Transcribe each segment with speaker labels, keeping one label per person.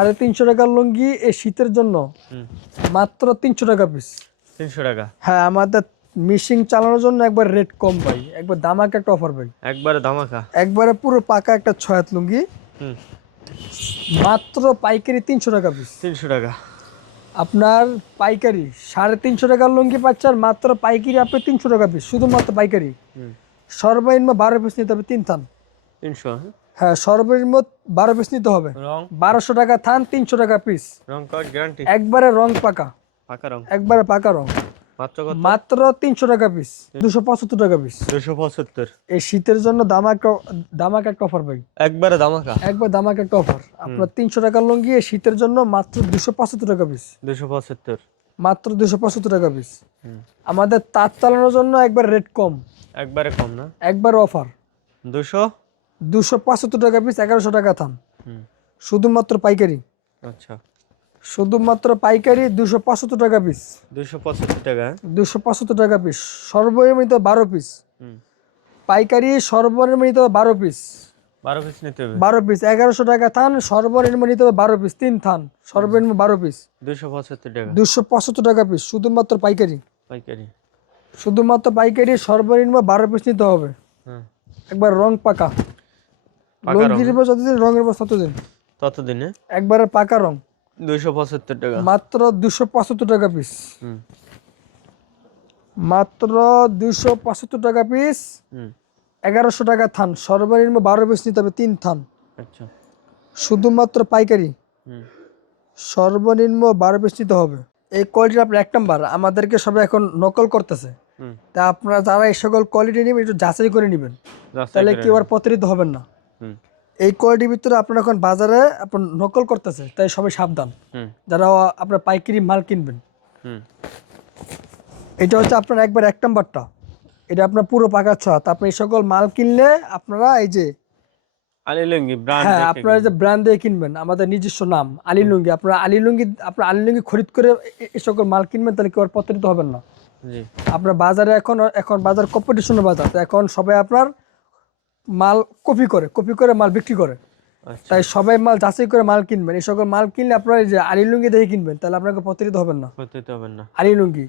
Speaker 1: সাড়ে তিনশো টাকার লুঙ্গি এই শীতের জন্য। মাত্র তিনশো টাকা পিস
Speaker 2: তিনশো টাকা।
Speaker 1: হ্যাঁ আমাদের মিশিং চালানোর জন্য একবার রেট কম ভাই। একবার দামাকে একটা অফার ভাই।
Speaker 2: একবারে ধামাকা।
Speaker 1: একবারে পুরো পাকা একটা ছয়াত লুঙ্গি।
Speaker 2: হুম।
Speaker 1: মাত্র পাইকারি তিনশো টাকা পিস
Speaker 2: তিনশো টাকা।
Speaker 1: আপনার পাইকারি সাড়ে তিনশো টাকার লুঙ্গি পাচ্ছেন মাত্র পাইকারি আপনি তিনশো টাকা পিস শুধুমাত্র পাইকারি। সর্বনিম্ন বারো পিস নিতে হবে তিন থান।
Speaker 2: তিনশো হ্যাঁ?
Speaker 1: সর্বনিম্ন বারো পিস নিতে হবে। বারোশো টাকা থান তিনশো টাকা পিস একবারে রং পাকা।
Speaker 2: পাকা
Speaker 1: একবারে পাকা রং।
Speaker 2: মাত্র
Speaker 1: তিনশো টাকা পিস দুশো পঁচাত্তর টাকা পিস
Speaker 2: দুশো পঁচাত্তর।
Speaker 1: এই শীতের জন্য দামাক দামাক একটা অফার ভাই।
Speaker 2: একবারে ধামাকা
Speaker 1: একবার দামাক একটা অফার আপনার তিনশো টাকার লুঙ্গি শীতের জন্য মাত্র দুশো পঁচাত্তর টাকা পিস
Speaker 2: দুশো পঁচাত্তর।
Speaker 1: মাত্র দুশো পঁচাত্তর টাকা পিস আমাদের তাঁত চালানোর জন্য একবার রেট কম।
Speaker 2: একবারে কম না?
Speaker 1: একবার অফার
Speaker 2: দুশো?
Speaker 1: দুশো পঁচাত্তর টাকা পিস এগারোশো টাকা থাম শুধুমাত্র পাইকারি।
Speaker 2: আচ্ছা।
Speaker 1: শুধুমাত্র পাইকারি দুশো পঁচাত্তর টাকা পিস
Speaker 2: দুশো পঁচাত্তর টাকা?
Speaker 1: দুশো পঁচাত্তর টাকা পিস সর্বনিম্ন বারো পিস পাইকারি সর্বনিম্ন নিতে বারো পিস
Speaker 2: বারো পিস নিতে হবে?
Speaker 1: বারো পিস এগারোশো টাকা থান সর্বনিম্ন নিতে হবে বারো পিস তিন থান সর্বনিম্ন বারো পিস
Speaker 2: দুশো পঁচাত্তর টাকা।
Speaker 1: দুশো পঁচাত্তর টাকা পিস শুধুমাত্র পাইকারি।
Speaker 2: পাইকারি।
Speaker 1: শুধুমাত্র পাইকারি সর্বনিম্ন বারো পিস নিতে হবে। একবার রং পাকা। লঙ্গির উপর যতদিন রঙের উপর ততদিন
Speaker 2: ততদিনে?
Speaker 1: একবারে পাকা রং।
Speaker 2: দুশো পঁচাত্তর টাকা।
Speaker 1: মাত্র দুশো পঁচাত্তর টাকা পিস মাত্র দুশো পঁচাত্তর টাকা পিস এগারোশো টাকা থান। সর্বনিম্ন বারো পিস নিতে হবে তিন থান।
Speaker 2: আচ্ছা।
Speaker 1: শুধুমাত্র পাইকারি। সর্বনিম্ন বারো পিস নিতে হবে। এই কোয়ালিটির আপনার এক নাম্বার আমাদেরকে সবাই এখন নকল করতেছে। তা আপনারা যারা এই সকল কোয়ালিটি নেবেন একটু যাচাই করে নেবেন। তাহলে কেউ আর প্রতারিত হবেন না। এই কোয়ালিটির ভিতরে আপনার এখন বাজারে আপনার নকল করতেছে তাই সবাই সাবধান। যারা আপনার পাইকারি মাল কিনবেন। এটা হচ্ছে আপনার একবার এক নাম্বারটা। এটা আপনার পুরো পাকা ছাত আপনি এই সকল মাল কিনলে আপনারা এই যে
Speaker 2: ব্র্যান্ড
Speaker 1: হ্যাঁ আপনারা যে ব্র্যান্ড দিয়ে কিনবেন আমাদের নিজস্ব নাম আলী লুঙ্গি। আপনারা আলী লুঙ্গি আপনার আলী লুঙ্গি খরিদ করে এই সকল মাল কিনবেন তাহলে কেউ আর প্রতারিত হবেন না। আপনার বাজারে এখন এখন বাজার কম্পিটিশনের বাজার। তো এখন সবাই আপনার মাল কপি করে কপি করে মাল বিক্রি করে।
Speaker 2: আচ্ছা।
Speaker 1: তাই সবাই মাল যাচাই করে মাল কিনবেন। এই সকল মাল কিনলে আপনারা এই যে আলী লুঙ্গি দেখে কিনবেন তাহলে আপনাকে প্রতারিত হবেন না।
Speaker 2: করতে তো হবেন না।
Speaker 1: আলী লুঙ্গি।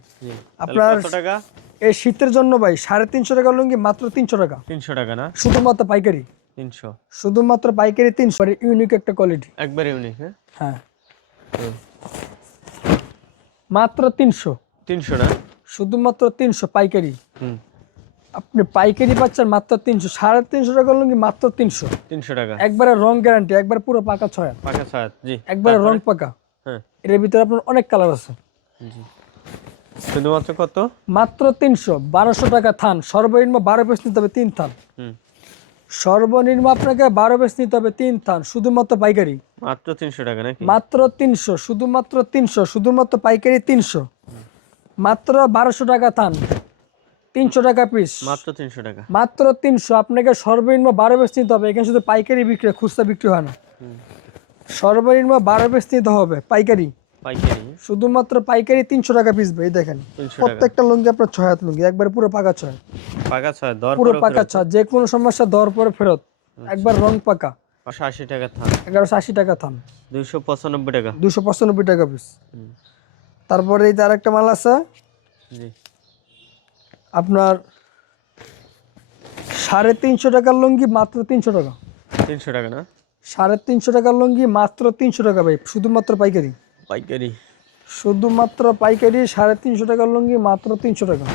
Speaker 1: আপনার
Speaker 2: টাকা?
Speaker 1: এই শীতের জন্য ভাই সাড়ে তিনশো টাকা লুঙ্গি মাত্র তিনশো টাকা।
Speaker 2: তিনশো টাকা না?
Speaker 1: শুধুমাত্র পাইকারি।
Speaker 2: তিনশো।
Speaker 1: শুধুমাত্র পাইকারি তিনশো ইউনিক একটা কোয়ালিটি।
Speaker 2: একবার ইউনিক হ্যাঁ?
Speaker 1: হ্যাঁ। মাত্র তিনশো।
Speaker 2: তিনশো না?
Speaker 1: শুধুমাত্র তিনশো পাইকারি।
Speaker 2: হুম।
Speaker 1: আপনি পাইকারি পাচ্ছেন মাত্র তিনশো সাড়ে তিনশো টাকা লুঙ্গি মাত্র তিনশো।
Speaker 2: তিনশো টাকা।
Speaker 1: একবারে রং গ্যারান্টি একবার পুরো পাকা ছয়।
Speaker 2: পাকা সাত জি।
Speaker 1: একবারে রং পাকা।
Speaker 2: হ্যাঁ।
Speaker 1: এর ভিতরে আপনার অনেক কালার আছে।
Speaker 2: জি। শুধুমাত্র কত?
Speaker 1: মাত্র তিনশো বারোশো টাকা থান। সর্বনিম্ন বারো পিস নিতে হবে তিন থান। সর্বনিম্ন আপনাকে বারো পিস নিতে হবে তিন থান শুধুমাত্র পাইকারি।
Speaker 2: মাত্র তিনশো টাকা নাকি?
Speaker 1: মাত্র তিনশো শুধুমাত্র তিনশো শুধুমাত্র পাইকারি তিনশো। মাত্র বারোশো টাকা থান। তিনশো টাকা পিস
Speaker 2: মাত্র তিনশো টাকা।
Speaker 1: মাত্র তিনশো। আপনাকে সর্বনিম্ন বারো পিস নিতে হবে। এখানে শুধু পাইকারি বিক্রি খুচরা বিক্রি হয় না। সর্বনিম্ন বারো পিস নিতে হবে পাইকারি।
Speaker 2: পাইকারি।
Speaker 1: শুধুমাত্র পাইকারি তিনশো টাকা পিস ভাই দেখেন। প্রত্যেকটা লুঙ্গি আপনার ছয় হাত লুঙ্গি একবার পুরো পাকা ছয়।
Speaker 2: পাকা ছয় দর
Speaker 1: পুরো পাকা ছয় যে কোনো সমস্যা দর পরে ফেরত। একবার রং পাকা।
Speaker 2: পাঁচশো আশি টাকা থান।
Speaker 1: এগারোশো আশি টাকা থাম
Speaker 2: দুইশো পঁচানব্বই টাকা।
Speaker 1: দুশো পঁচানব্বই টাকা পিস তারপরে এই যে আরেকটা মাল আছে।
Speaker 2: জি।
Speaker 1: আপনার সাড়ে তিনশো টাকার লুঙ্গি মাত্র তিনশো টাকা।
Speaker 2: তিনশো টাকা না?
Speaker 1: সাড়ে তিনশো টাকার লুঙ্গি মাত্র তিনশো টাকা ভাই শুধুমাত্র পাইকারি।
Speaker 2: পাইকারি।
Speaker 1: শুধুমাত্র পাইকারি সাড়ে তিনশো টাকার লুঙ্গি মাত্র তিনশো টাকা।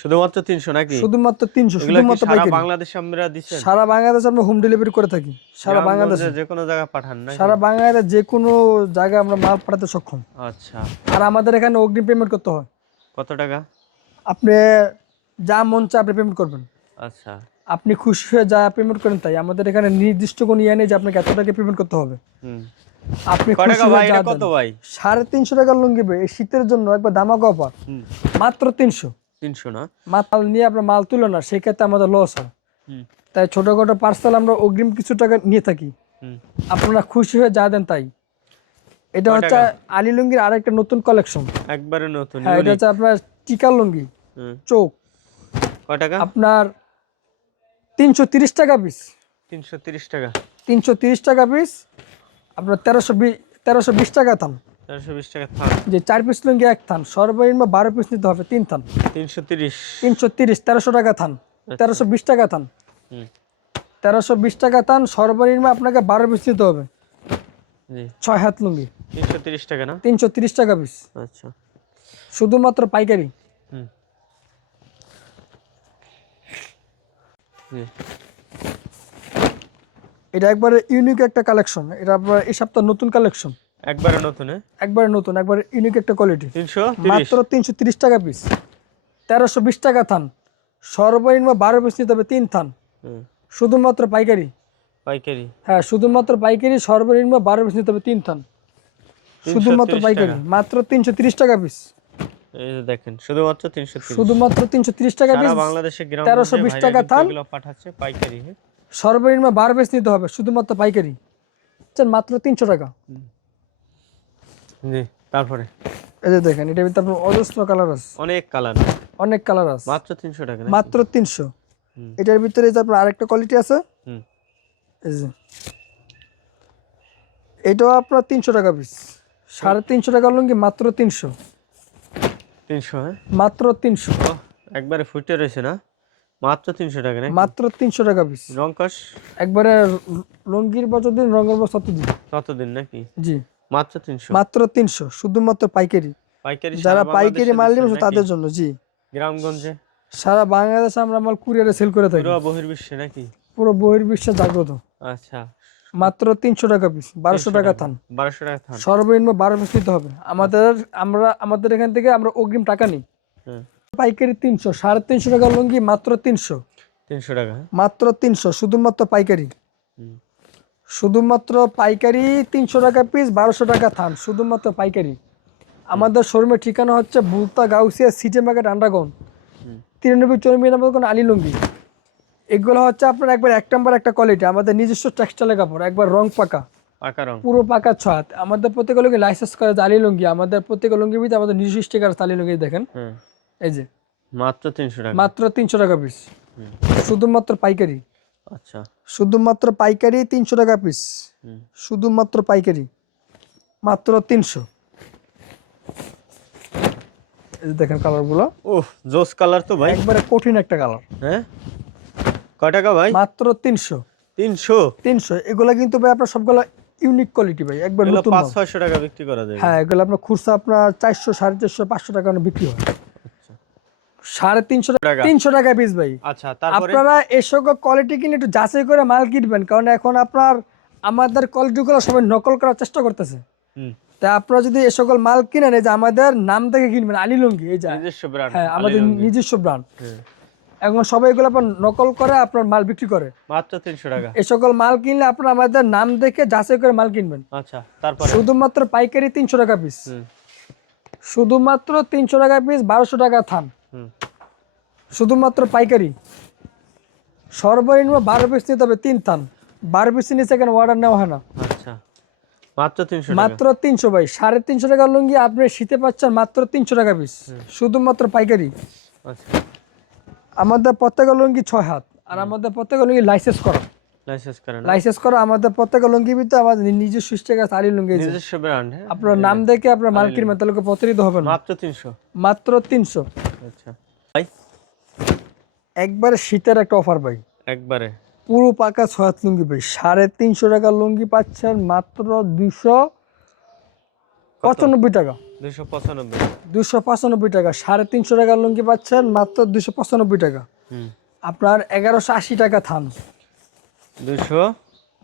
Speaker 2: শুধুমাত্র তিনশো নাকি?
Speaker 1: শুধুমাত্র তিনশো শুধুমাত্র
Speaker 2: সারা
Speaker 1: পাইকারি।
Speaker 2: বাংলাদেশে আমরা দিচ্ছেন?
Speaker 1: সারা বাংলাদেশে আমরা হোম ডেলিভারি করে থাকি সারা বাংলাদেশে।
Speaker 2: যে কোনো জায়গায় পাঠান না
Speaker 1: সারা বাংলাদেশে যে কোনো জায়গায় আমরা মাল পাঠাতে সক্ষম।
Speaker 2: আচ্ছা।
Speaker 1: আর আমাদের এখানে অগ্রিম পেমেন্ট করতে হয়।
Speaker 2: কত টাকা?
Speaker 1: আপনি যা মন চায় আপনি পেমেন্ট করবেন।
Speaker 2: আচ্ছা।
Speaker 1: আপনি খুশি হয়ে যা পেমেন্ট করেন তাই। আমাদের এখানে নির্দিষ্ট কোনো ইয়ে নেই যে আপনাকে এত টাকা পেমেন্ট করতে হবে।
Speaker 2: হুম।
Speaker 1: আপনি
Speaker 2: টাকা
Speaker 1: সাড়ে তিনশো টাকার লুঙ্গি এই শীতের জন্য একবার দামাক অফার মাত্র তিনশো।
Speaker 2: তিনশো না?
Speaker 1: মাল নিয়ে আপনার মাল তুলে না সেক্ষেত্রে আমাদের লস হয়। তাই ছোটোখাটো পার্সেল আমরা অগ্রিম কিছু টাকা নিয়ে থাকি। আপনারা খুশি হয়ে যা দেন তাই। এটা হচ্ছে আলী লুঙ্গির আরেকটা নতুন কালেকশন
Speaker 2: একবারে নতুন
Speaker 1: হ্যাঁ এটা হচ্ছে আপনার টিকার লুঙ্গি। চোখ।
Speaker 2: টাকা?
Speaker 1: আপনার তিনশো তিরিশ টাকা পিস
Speaker 2: তিনশো তিরিশ টাকা।
Speaker 1: তিনশো তিরিশ টাকা পিস আপনার তেরোশো তেরোশো বিশ টাকা থান।
Speaker 2: তেরোশো বিশ টাকা থান।
Speaker 1: যে চার পিস লুঙ্গি এক থান সর্বনিম্ন বারো পিস নিতে হবে তিন থান।
Speaker 2: তিনশো তিরিশ।
Speaker 1: তিনশো তিরিশ তেরোশো টাকা থান। তেরোশো বিশ টাকা থান। তেরোশো বিশ টাকা থান সর্বনিম্ন আপনাকে বারো পিস নিতে হবে। ছয় হাত লুঙ্গি।
Speaker 2: তিনশো তিরিশ টাকা না?
Speaker 1: তিনশো তিরিশ টাকা পিস
Speaker 2: আচ্ছা।
Speaker 1: শুধুমাত্র পাইকারি
Speaker 2: হুম জি
Speaker 1: এটা একবারে ইউনিক একটা কালেকশন এটা আপনার এই সপ্তাহ নতুন কালেকশন
Speaker 2: একবারে নতুন হ্যাঁ?
Speaker 1: একবারে নতুন একবারে ইউনিক একটা কোয়ালিটি
Speaker 2: তিনশো
Speaker 1: মাত্র তিনশো তিরিশ টাকা পিস তেরোশো বিশ টাকা থান। সর্বনিম্ন বারো পিস নিতে হবে তিন থান। শুধুমাত্র পাইকারি।
Speaker 2: পাইকারি।
Speaker 1: হ্যাঁ শুধুমাত্র পাইকারি সর্বনিম্ন বারো পিস নিতে হবে তিন থান। শুধুমাত্র পাইকারি। মাত্র তিনশো তিরিশ টাকা পিস
Speaker 2: এই যে দেখেন শুধুমাত্র
Speaker 1: শুধুমাত্র টাকা পিস
Speaker 2: বাংলাদেশে গ্রাম
Speaker 1: 1320 টাকা থান।
Speaker 2: পাঠাচ্ছে পাইকারি।
Speaker 1: সর্বনিম্ন বারো পিস নিতে হবে শুধুমাত্র পাইকারি। আচ্ছা, মাত্র তিনশো টাকা।
Speaker 2: জি তারপরে?
Speaker 1: এই যে দেখেন এটার ভিতরে আপনার অজস্র কালার আছে।
Speaker 2: অনেক কালার
Speaker 1: অনেক কালার আছে।
Speaker 2: মাত্র তিনশো টাকা
Speaker 1: মাত্র তিনশো।
Speaker 2: হুম।
Speaker 1: এটার ভিতরে যে আপনার আরেকটা কোয়ালিটি আছে।
Speaker 2: হুম।
Speaker 1: এই যে। এটাও আপনার তিনশো টাকা পিস সাড়ে তিনশো টাকা লুঙ্গি মাত্র তিনশো।
Speaker 2: তিনশো হ্যাঁ?
Speaker 1: মাত্র তিনশো।
Speaker 2: একবারে ফুটে রয়েছে না? মাত্র তিনশো টাকা
Speaker 1: মাত্র তিনশো টাকা পিস
Speaker 2: রংকশ
Speaker 1: একবারে লুঙ্গির বছর দিন রঙের বছর দিন।
Speaker 2: কতদিন নাকি?
Speaker 1: জি।
Speaker 2: মাত্র তিনশো?
Speaker 1: মাত্র তিনশো শুধুমাত্র পাইকারি।
Speaker 2: পাইকারি
Speaker 1: যারা পাইকারি মাল নেবে তাদের জন্য জি।
Speaker 2: গ্রামগঞ্জে?
Speaker 1: সারা বাংলাদেশে আমরা মাল কুরিয়ারে সেল করে থাকি।
Speaker 2: পুরো বহির্বিশ্বে নাকি?
Speaker 1: পুরো বহির্বিশ্বে জাগ্রত।
Speaker 2: আচ্ছা।
Speaker 1: মাত্র তিনশো টাকা পিস বারোশো টাকা থান।
Speaker 2: বারোশো টাকা থান।
Speaker 1: সর্বনিম্ন বারো পিস নিতে হবে। আমাদের আমরা আমাদের এখান থেকে আমরা অগ্রিম টাকা নিই। পাইকারি তিনশো সাড়ে তিনশো টাকা লুঙ্গি মাত্র তিনশো।
Speaker 2: তিনশো টাকা?
Speaker 1: মাত্র তিনশো শুধুমাত্র পাইকারি। শুধুমাত্র পাইকারি তিনশো টাকা পিস বারোশো টাকা থান শুধুমাত্র পাইকারি। আমাদের শোরুমের ঠিকানা হচ্ছে Bulta Gausia city market underground. তিরানব্বই চৌরানব্বই নম্বর কোনো আলী লুঙ্গি। এগুলো হচ্ছে আপনার একবার এক নম্বর একটা কোয়ালিটি আমাদের নিজস্ব টেক্সটাইলের কাপড় একবার রং পাকা। পুরো পাকা ছাদ। আমাদের প্রত্যেক লুঙ্গি লাইসেন্স করে আলী লুঙ্গি আমাদের প্রত্যেক লুঙ্গির ভিতরে আমাদের নিজস্ব স্টিকার আলী লুঙ্গি দেখেন।
Speaker 2: হ্যাঁ।
Speaker 1: এই যে।
Speaker 2: মাত্র তিনশো টাকা।
Speaker 1: মাত্র তিনশো টাকা পিস শুধুমাত্র পাইকারি।
Speaker 2: আচ্ছা।
Speaker 1: শুধুমাত্র পাইকারি তিনশো টাকা পিস শুধুমাত্র পাইকারি। মাত্র তিনশো। এই যে দেখেন কালারগুলো
Speaker 2: ওহ জোস কালার তো ভাই।
Speaker 1: একবারে কঠিন একটা কালার
Speaker 2: হ্যাঁ? কয় টাকা ভাই?
Speaker 1: মাত্র তিনশো।
Speaker 2: তিনশো?
Speaker 1: তিনশো। এগুলো কিন্তু ভাই আপনার সবগুলো ইউনিক কোয়ালিটি ভাই একবার নতুন
Speaker 2: পাঁচ। ছয়শো টাকা বিক্রি করা যায়।
Speaker 1: হ্যাঁ এগুলো আপনার খুচরা আপনার চারশো সাড়ে চারশো পাঁচশো টাকা বিক্রি হয়।
Speaker 2: আচ্ছা।
Speaker 1: সাড়ে তিনশো
Speaker 2: টাকা।
Speaker 1: তিনশো টাকা পিস ভাই।
Speaker 2: আচ্ছা তারপরে?
Speaker 1: আপনারা এসব কোয়ালিটি কিনে একটু যাচাই করে মাল কিনবেন কারণ এখন আপনার আমাদের কোয়ালিটিগুলো সবাই নকল করার চেষ্টা করতেছে। তাই আপনারা যদি এ সকল মাল কিনেন এই যে আমাদের নাম দেখে কিনবেন আলী লুঙ্গি এই যে। হ্যাঁ আমাদের নিজস্ব ব্র্যান্ড। এখন সবাই এগুলো আপনার নকল করে আপনার মাল বিক্রি করে।
Speaker 2: মাত্র তিনশো টাকা।
Speaker 1: এই সকল মাল কিনলে আপনার আমাদের নাম দেখে যাচাই করে মাল কিনবেন।
Speaker 2: আচ্ছা তারপরে?
Speaker 1: শুধুমাত্র পাইকারি তিনশো টাকা পিস শুধুমাত্র তিনশো টাকা পিস বারোশো টাকা থান।
Speaker 2: হুম।
Speaker 1: শুধুমাত্র পাইকারি। সর্বনিম্ন বারো পিস নিতে হবে তিন থান। বারো পিস নিচে এখানে অর্ডার নেওয়া হয় না?
Speaker 2: আচ্ছা মাত্র তিনশো টাকা।
Speaker 1: মাত্র তিনশো ভাই সাড়ে তিনশো টাকা লুঙ্গি আপনি শীতে পাচ্ছেন মাত্র তিনশো টাকা পিস শুধুমাত্র পাইকারি।
Speaker 2: আচ্ছা।
Speaker 1: আমাদের প্রত্যেকের লুঙ্গি ছয় হাত আর আমাদের প্রত্যেকের লুঙ্গি লাইসেন্স করা।
Speaker 2: লাইসেন্স
Speaker 1: করা আমাদের প্রত্যেকের লুঙ্গি ভিতরে আমাদের নিজস্ব স্টেক আছে আলী লুঙ্গি
Speaker 2: নিজস্ব ব্র্যান্ড হ্যাঁ?
Speaker 1: আপনার নাম দেখে আপনার কিনবেন তাহলে প্রতারিত হবে না।
Speaker 2: মাত্র তিনশো?
Speaker 1: মাত্র তিনশো।
Speaker 2: আচ্ছা। ভাই?
Speaker 1: একবারে শীতের একটা অফার ভাই।
Speaker 2: একবারে?
Speaker 1: পুরো পাকা ছয় হাত লুঙ্গি ভাই। সাড়ে তিনশো টাকা লুঙ্গি পাচ্ছেন মাত্র দুশো পঁচানব্বই টাকা।
Speaker 2: দুশো পঁচানব্বই।
Speaker 1: টাকা। সাড়ে তিনশো টাকার লুঙ্গি পাচ্ছেন মাত্র দুশো পঁচানব্বই টাকা। আপনার এগারোশো আশি টাকা থান।
Speaker 2: দুশো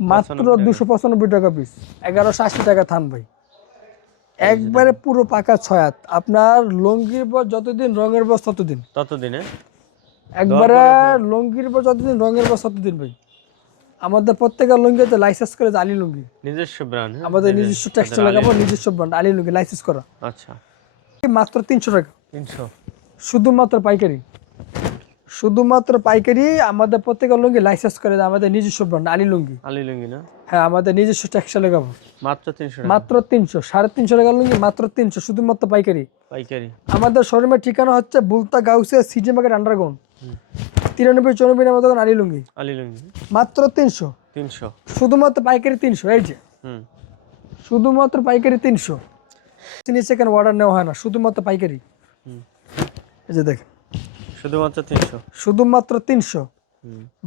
Speaker 1: মাত্র দুশো পঁচানব্বই টাকা পিস এগারোশো আশি টাকা থান ভাই। একবারে পুরো পাকা ছয়াত। আপনার লুঙ্গির পর যতদিন রঙের বস ততদিন।
Speaker 2: ততদিনে?
Speaker 1: একবারে লুঙ্গির পর যতদিন রঙের বস ততদিন ভাই। আমাদের প্রত্যেকের লুঙ্গিতে লাইসেন্স করে যে আলী লুঙ্গি।
Speaker 2: নিজস্ব ব্র্যান্ড
Speaker 1: আমাদের নিজস্ব টেক্সটাইল লাগাবো নিজস্ব ব্র্যান্ড আলী লুঙ্গি লাইসেন্স করা।
Speaker 2: আচ্ছা।
Speaker 1: মাত্র তিনশো টাকা।
Speaker 2: তিনশো।
Speaker 1: শুধুমাত্র পাইকারি। শুধুমাত্র পাইকারি আমাদের প্রত্যেকের লুঙ্গি লাইসেন্স করে আমাদের নিজস্ব ব্র্যান্ড আলী লুঙ্গি।
Speaker 2: আলি লুঙ্গি না?
Speaker 1: হ্যাঁ আমাদের নিজস্ব টেক্সটাইল লাগাবো।
Speaker 2: মাত্র তিনশো
Speaker 1: মাত্র তিনশো সাড়ে তিনশো টাকা লুঙ্গি মাত্র তিনশো শুধুমাত্র পাইকারি।
Speaker 2: পাইকারি।
Speaker 1: আমাদের শোরুমের ঠিকানা হচ্ছে Bulta Gausia city market underground. তিরানব্বই চৌরানব্বই নম্বর দোকান আলী লুঙ্গি
Speaker 2: আলি লুঙ্গি
Speaker 1: মাত্র তিনশো।
Speaker 2: তিনশো।
Speaker 1: শুধুমাত্র পাইকারি তিনশো এই যে।
Speaker 2: হুম।
Speaker 1: শুধুমাত্র পাইকারি তিনশো। নিচে কেন অর্ডার নেওয়া হয় না শুধুমাত্র পাইকারি। এই যে দেখেন।
Speaker 2: শুধুমাত্র তিনশো।
Speaker 1: শুধুমাত্র তিনশো।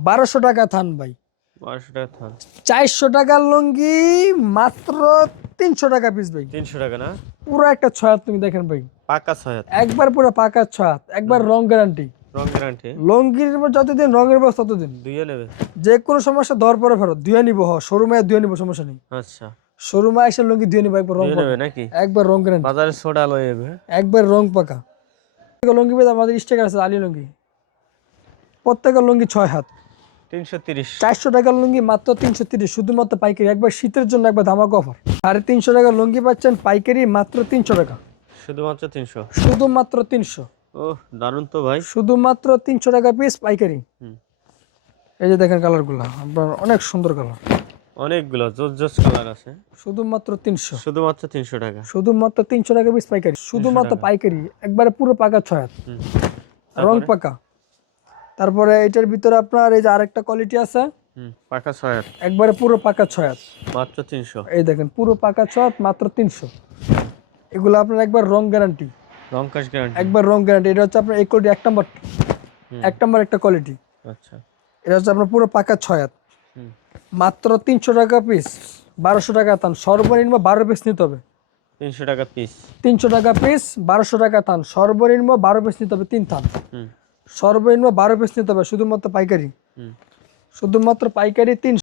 Speaker 1: বারোশো টাকা থান ভাই।
Speaker 2: বারোশো টাকা থান।
Speaker 1: চারশো টাকার লুঙ্গি মাত্র তিনশো টাকা পিস ভাই।
Speaker 2: তিনশো টাকা না?
Speaker 1: পুরো একটা ছয় হাত তুমি দেখেন ভাই।
Speaker 2: পাকা ছয় হাত
Speaker 1: একবার পুরো পাকা ছয় হাত একবার রং গ্যারান্টি
Speaker 2: রং গ্যারান্টি
Speaker 1: লুঙ্গির যতদিন রঙের বয়স ততদিন।
Speaker 2: দুইয়ে নেবে?
Speaker 1: যে কোনো সমস্যা দর পরে ফেরত ধুয়ে নিবো হ শোরুমে ধুয়ে নিবো সমস্যা নেই।
Speaker 2: আচ্ছা।
Speaker 1: শোরুমে এসে লুঙ্গি ধুয়ে নিবো একবার রং
Speaker 2: নেবে নাকি?
Speaker 1: একবার রং গ্যারান্টি
Speaker 2: বাজারে সোডা লয়ে যাবে
Speaker 1: একবার রং পাকা। প্রত্যেকের পেতে আমাদের স্টেকার আছে আলি লুঙ্গি। প্রত্যেকের লুঙ্গি ছয় হাত।
Speaker 2: তিনশো তিরিশ।
Speaker 1: চারশো টাকার লুঙ্গি মাত্র তিনশো তিরিশ শুধুমাত্র পাইকারি। একবার শীতের জন্য একবার ধামাক অফার। সাড়ে তিনশো টাকার লুঙ্গি পাচ্ছেন পাইকারি মাত্র তিনশো টাকা।
Speaker 2: শুধুমাত্র তিনশো।
Speaker 1: শুধুমাত্র তিনশো।
Speaker 2: ও দারুণ তো ভাই।
Speaker 1: শুধুমাত্র তিনশো টাকা পিস পাইকারি। এই যে দেখেন কালারগুলো আপনার অনেক সুন্দর কালার
Speaker 2: অনেকগুলো জোস জোস কালার আছে।
Speaker 1: শুধুমাত্র তিনশো।
Speaker 2: শুধুমাত্র তিনশো টাকা।
Speaker 1: শুধুমাত্র তিনশো টাকা পিস পাইকারি। শুধুমাত্র পাইকারি একবারে পুরো পাকা ছয় রং পাকা। তারপরে এটার ভিতরে আপনার এই যে আরেকটা কোয়ালিটি আছে।
Speaker 2: পাকা ছয়
Speaker 1: একবারে পুরো পাকা ছয় হাত।
Speaker 2: মাত্র তিনশো।
Speaker 1: এই দেখেন পুরো পাকা ছয় মাত্র তিনশো। এগুলো আপনার একবার রং গ্যারান্টি
Speaker 2: রং কাশ গ্যারান্টি
Speaker 1: একবার রং গ্যারান্টি এটা হচ্ছে আপনার এই কোয়ালিটি এক নম্বর। এক নম্বর একটা কোয়ালিটি
Speaker 2: আচ্ছা।
Speaker 1: এটা হচ্ছে আপনার পুরো পাকা ছয় হাত। মাত্র তিনশো টাকা পিস বারোশো টাকা তান। সর্বনিম্ন বারো পিস নিতে হবে।
Speaker 2: তিনশো টাকা পিস
Speaker 1: তিনশো টাকা পিস বারোশো টাকা থান সর্বনিম্ন বারো পিস নিতে হবে তিন থান সর্বনিম্ন বারো পিস নিতে হবে শুধুমাত্র পাইকারি। শুধুমাত্র পাইকারি তিন